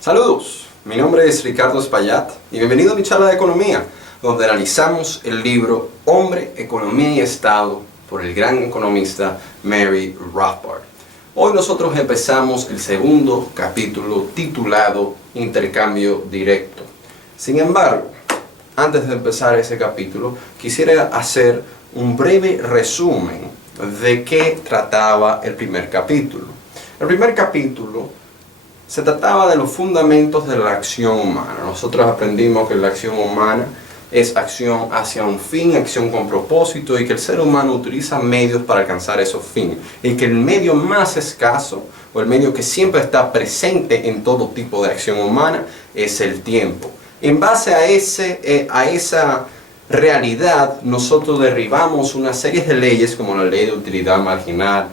Saludos, mi nombre es Ricardo Espaillat y bienvenido a mi charla de economía, donde analizamos el libro Hombre, Economía y Estado por el gran economista Murray Rothbard. Hoy nosotros empezamos el segundo capítulo titulado Intercambio Directo. Sin embargo, antes de empezar ese capítulo, quisiera hacer un breve resumen de qué trataba el primer capítulo. El primer capítulo se trataba de los fundamentos de la acción humana. Nosotros aprendimos que la acción humana es acción hacia un fin, acción con propósito, y que el ser humano utiliza medios para alcanzar esos fines. Y que el medio más escaso, o el medio que siempre está presente en todo tipo de acción humana, es el tiempo. En base a esa realidad, nosotros derribamos una serie de leyes, como la ley de utilidad marginal,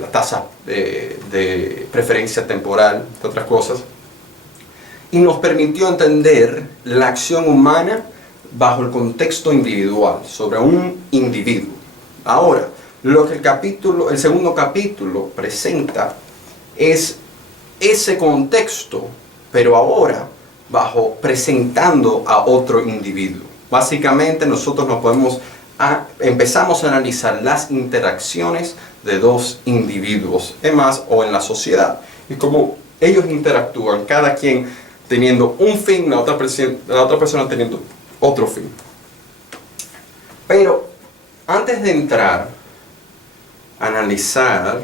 la tasa de preferencia temporal, entre otras cosas, y nos permitió entender la acción humana bajo el contexto individual, sobre un individuo. Ahora, lo que el segundo capítulo presenta es ese contexto, pero ahora presentando a otro individuo. Básicamente nosotros empezamos a analizar las interacciones de dos individuos, en la sociedad, y cómo ellos interactúan, cada quien teniendo un fin, la otra persona teniendo otro fin. Pero antes de entrar a analizar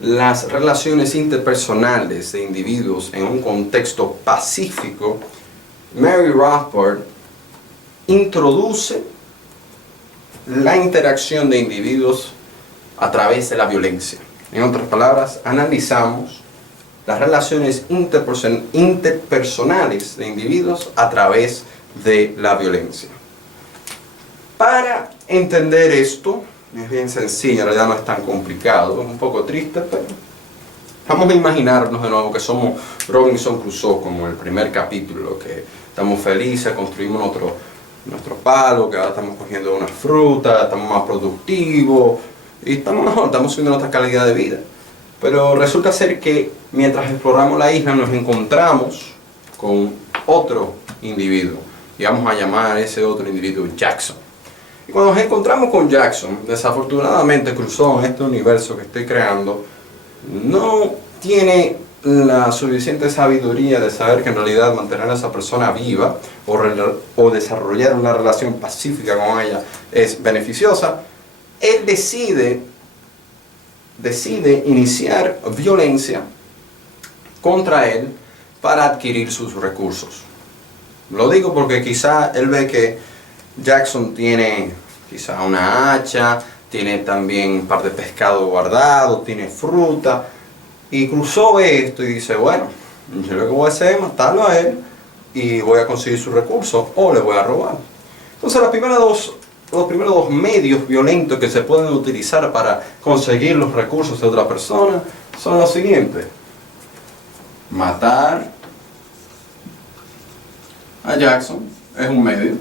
las relaciones interpersonales de individuos en un contexto pacífico, Murray Rothbard introduce la interacción de individuos a través de la violencia. En otras palabras, analizamos las relaciones interpersonales de individuos a través de la violencia. Para entender esto, es bien sencillo, en realidad no es tan complicado, es un poco triste, pero vamos a imaginarnos de nuevo que somos Robinson Crusoe, como el primer capítulo, que estamos felices, construimos nuestro palo, que ahora estamos cogiendo una fruta, estamos más productivos y estamos mejor, estamos subiendo nuestra calidad de vida. Pero resulta ser que mientras exploramos la isla nos encontramos con otro individuo, y vamos a llamar a ese otro individuo Jackson. Y cuando nos encontramos con Jackson, desafortunadamente Crusoe, en este universo que estoy creando, no tiene la suficiente sabiduría de saber que en realidad mantener a esa persona viva o desarrollar una relación pacífica con ella es beneficiosa. Él decide iniciar violencia contra él para adquirir sus recursos. Lo digo porque quizá él ve que Jackson tiene quizá una hacha, tiene también un par de pescado guardado, tiene fruta, y Crusoe ve esto y dice, bueno, yo lo que voy a hacer es matarlo a él y voy a conseguir sus recursos o le voy a robar. Entonces los primeros dos medios violentos que se pueden utilizar para conseguir los recursos de otra persona son los siguientes: matar a Jackson es un medio,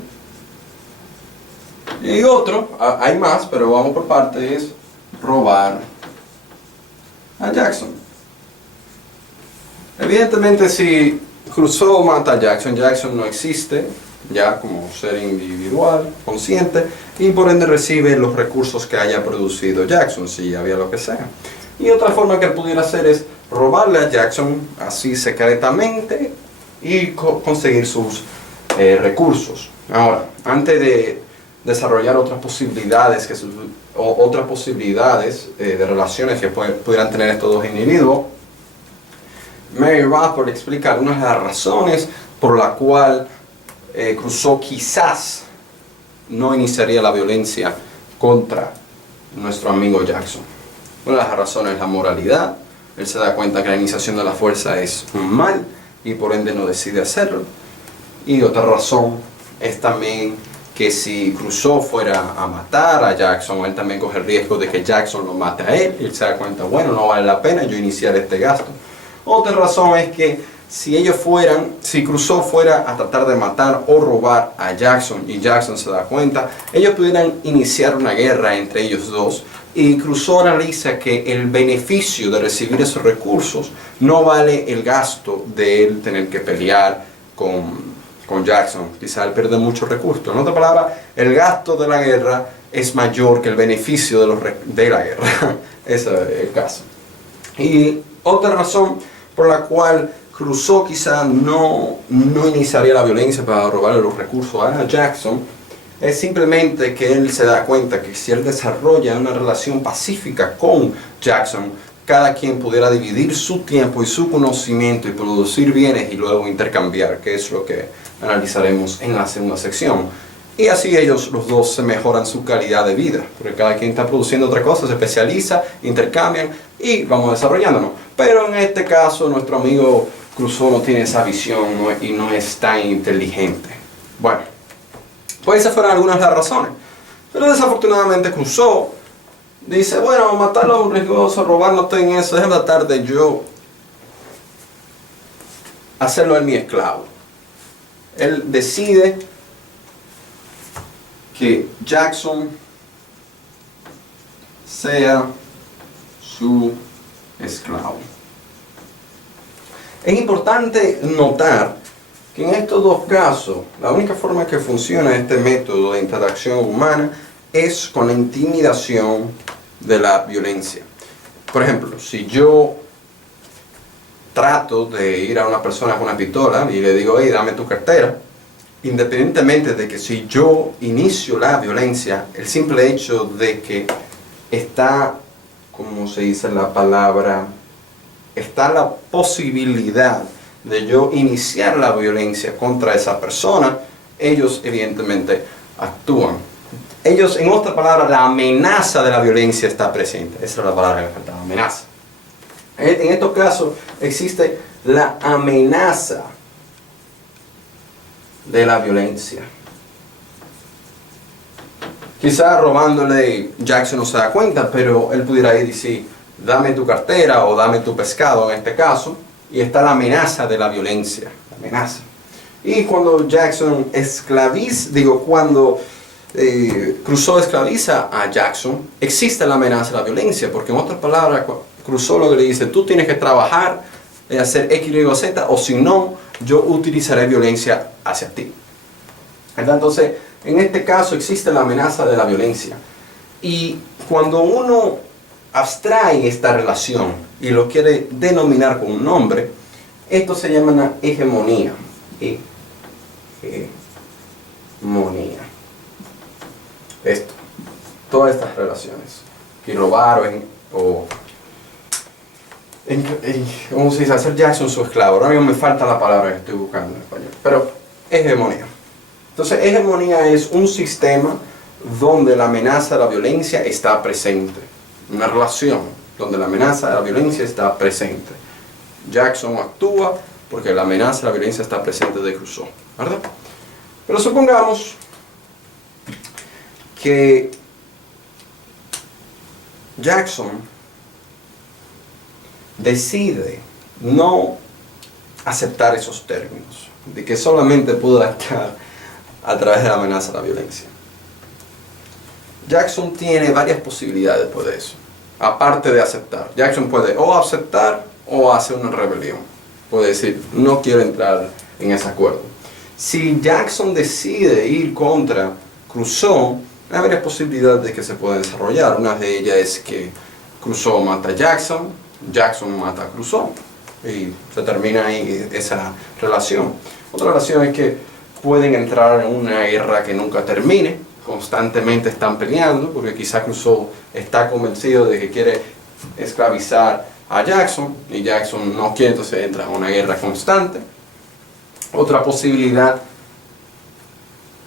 y otro, hay más, pero vamos por parte, es robar a Jackson. Evidentemente, si Crusoe mata a Jackson, Jackson no existe ya como ser individual, consciente, y por ende recibe los recursos que haya producido Jackson, si había lo que sea. Y otra forma que él pudiera hacer es robarle a Jackson así secretamente y conseguir sus recursos. Ahora, antes de desarrollar otras posibilidades de relaciones que pudieran tener estos dos individuos, Murray Rothbard explica algunas de las razones por la cual Crusoe quizás no iniciaría la violencia contra nuestro amigo Jackson. Una de las razones es la moralidad. Él se da cuenta que la iniciación de la fuerza es un mal y por ende no decide hacerlo. Y otra razón es también que si Crusoe fuera a matar a Jackson, él también coge el riesgo de que Jackson lo mate a él, y él se da cuenta, bueno, no vale la pena yo iniciar este gasto. Otra razón es que si Crusoe fuera a tratar de matar o robar a Jackson y Jackson se da cuenta, ellos pudieran iniciar una guerra entre ellos dos Y Crusoe analiza que el beneficio de recibir esos recursos no vale el gasto de él tener que pelear con Jackson. Quizá él pierde muchos recursos. En otras palabras, el gasto de la guerra es mayor que el beneficio de la guerra. Ese es el caso. Y otra razón por la cual Crusoe quizá no iniciaría la violencia para robarle los recursos a Jackson es simplemente que él se da cuenta que si él desarrolla una relación pacífica con Jackson, cada quien pudiera dividir su tiempo y su conocimiento y producir bienes y luego intercambiar, que es lo que analizaremos en la segunda sección. Y así ellos, los dos, se mejoran su calidad de vida, porque cada quien está produciendo otra cosa, se especializa, intercambian y vamos desarrollándonos. Pero en este caso, nuestro amigo Crusoe no tiene esa visión y no es tan inteligente. Bueno, pues esas fueron algunas de las razones. Pero desafortunadamente Crusoe dice, bueno, matarlo es un riesgoso, robar no estoy en eso, déjame tratar de yo hacerlo él mi esclavo. Él decide que Jackson sea su esclavo. Es importante notar que en estos dos casos, la única forma que funciona este método de interacción humana es con la intimidación de la violencia. Por ejemplo, si yo trato de ir a una persona con una pistola y le digo, hey, dame tu cartera, independientemente de que si yo inicio la violencia, el simple hecho de que está, ¿cómo se dice la palabra? Está la posibilidad de yo iniciar la violencia contra esa persona, ellos evidentemente actúan. Ellos, en otra palabra, la amenaza de la violencia está presente. Esa es la palabra que me faltaba, amenaza. En estos casos existe la amenaza de la violencia. Quizá robándole Jackson no se da cuenta, pero él pudiera ir y decir, dame tu cartera o dame tu pescado en este caso, y está la amenaza de la violencia, la amenaza. Y cuando Jackson cuando Crusoe esclaviza a Jackson, existe la amenaza de la violencia, porque en otras palabras, Crusoe lo que le dice, tú tienes que trabajar, hacer X, Y o Z, o si no, yo utilizaré violencia hacia ti. Entonces, en este caso existe la amenaza de la violencia. Y cuando uno abstrae esta relación y lo quiere denominar con un nombre, esto se llama una hegemonía. Hegemonía. Esto, todas estas relaciones, que robaron ¿cómo se dice? Hacer Jackson su esclavo. Ahora mismo me falta la palabra que estoy buscando en español, pero hegemonía. Entonces, hegemonía es un sistema donde la amenaza de la violencia está presente. Una relación donde la amenaza de la violencia está presente. Jackson actúa porque la amenaza de la violencia está presente de Crusoe, ¿verdad? Pero supongamos que Jackson decide no aceptar esos términos, de que solamente pudo actuar a través de la amenaza de la violencia. Jackson tiene varias posibilidades después de eso, aparte de aceptar. Jackson puede o aceptar o hacer una rebelión. Puede decir, no quiero entrar en ese acuerdo. Si Jackson decide ir contra Crusoe, hay varias posibilidades de que se pueda desarrollar. Una de ellas es que Crusoe mata a Jackson, Jackson mata a Crusoe y se termina ahí esa relación. Otra relación es que pueden entrar en una guerra que nunca termine, constantemente están peleando, porque quizá Crusoe está convencido de que quiere esclavizar a Jackson y Jackson no quiere, entonces entra en una guerra constante. Otra posibilidad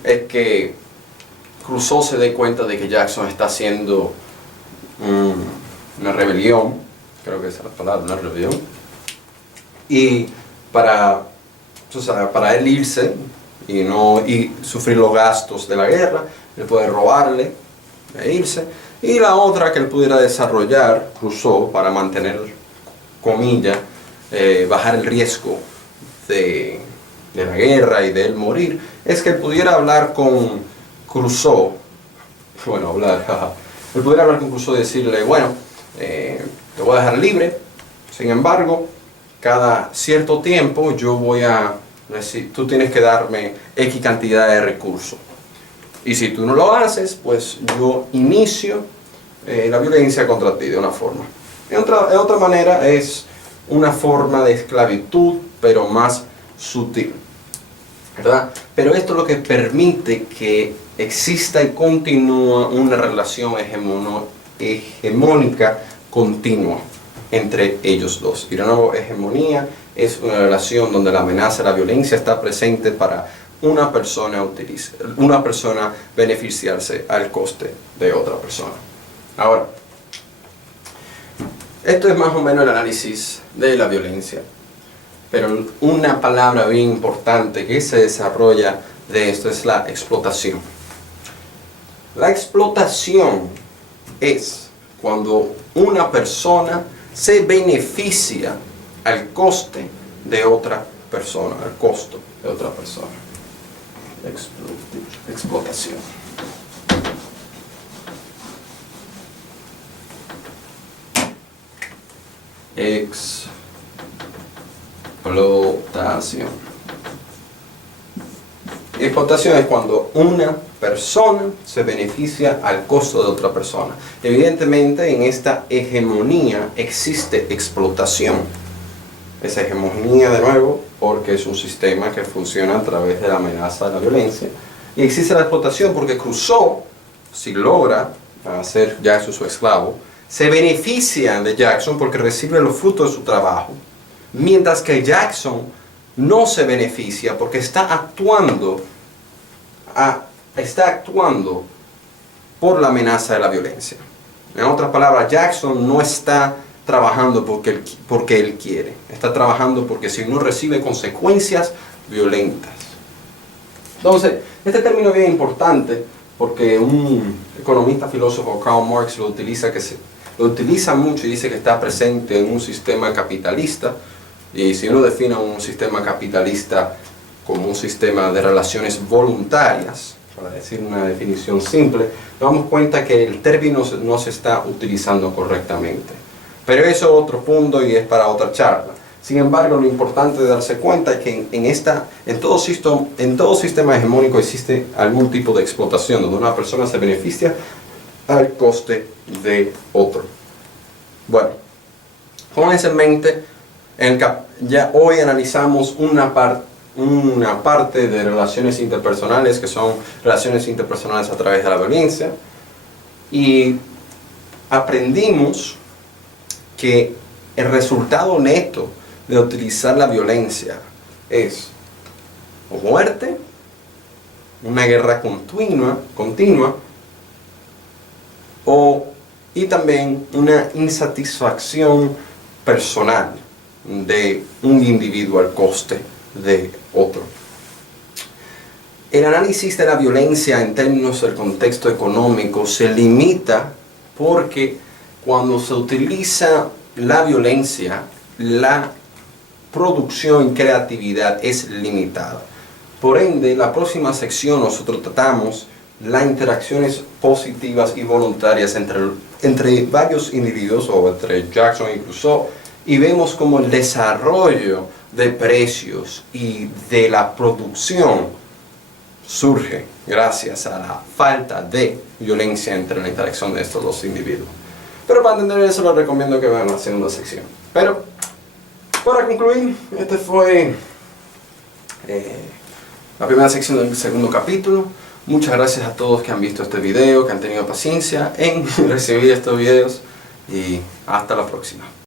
es que Crusoe se dé cuenta de que Jackson está haciendo una rebelión, creo que esa es la palabra, una rebelión, y para él irse y sufrir los gastos de la guerra, él puede robarle e irse. Y la otra que él pudiera desarrollar, Crusoe, para mantener, comillas, bajar el riesgo de la guerra y de él morir, es que él pudiera hablar con Crusoe, Él pudiera hablar con Crusoe y decirle, bueno, te voy a dejar libre, sin embargo, cada cierto tiempo yo voy a decir, tú tienes que darme X cantidad de recursos. Y si tú no lo haces, pues yo inicio la violencia contra ti de una forma. De otra manera es una forma de esclavitud, pero más sutil, ¿verdad? Pero esto es lo que permite que exista y continúa una relación hegemónica continua entre ellos dos. Y de nuevo, hegemonía es una relación donde la amenaza, la violencia está presente para una persona beneficiarse al coste de otra persona. Ahora, esto es más o menos el análisis de la violencia, pero una palabra bien importante que se desarrolla de esto es la explotación. La explotación es cuando una persona se beneficia al coste de otra persona, al costo de otra persona. Explotación. Explotación. Explotación es cuando una persona se beneficia al costo de otra persona. Evidentemente en esta hegemonía existe explotación. Esa hegemonía, de nuevo, porque es un sistema que funciona a través de la amenaza de la violencia. Y existe la explotación porque Crusoe, si logra hacer Jackson su esclavo, se beneficia de Jackson porque recibe los frutos de su trabajo, mientras que Jackson no se beneficia porque está actuando por la amenaza de la violencia. En otras palabras, Jackson no está trabajando porque él quiere, está trabajando porque si no recibe consecuencias violentas. Entonces, este término es bien importante porque un economista filósofo, Karl Marx, lo utiliza mucho y dice que está presente en un sistema capitalista. Y si uno define un sistema capitalista como un sistema de relaciones voluntarias, para decir una definición simple, nos damos cuenta que el término no se está utilizando correctamente. Pero eso es otro punto y es para otra charla. Sin embargo, lo importante de darse cuenta es que en todo sistema hegemónico existe algún tipo de explotación, donde una persona se beneficia al coste de otro. Bueno, con eso en mente, ya hoy analizamos una parte de relaciones interpersonales, que son relaciones interpersonales a través de la violencia, y aprendimos que el resultado neto de utilizar la violencia es o muerte, una guerra continua y también una insatisfacción personal de un individuo al coste de otro. El análisis de la violencia en términos del contexto económico se limita porque cuando se utiliza la violencia, la producción y creatividad es limitada. Por ende, en la próxima sección nosotros tratamos las interacciones positivas y voluntarias entre varios individuos o entre Jackson y Crusoe, y vemos cómo el desarrollo de precios y de la producción surge gracias a la falta de violencia entre la interacción de estos dos individuos. Pero para entender eso les recomiendo que vean la segunda sección. Pero para concluir, este fue la primera sección del segundo capítulo. Muchas gracias a todos que han visto este video, que han tenido paciencia en recibir estos videos, y hasta la próxima.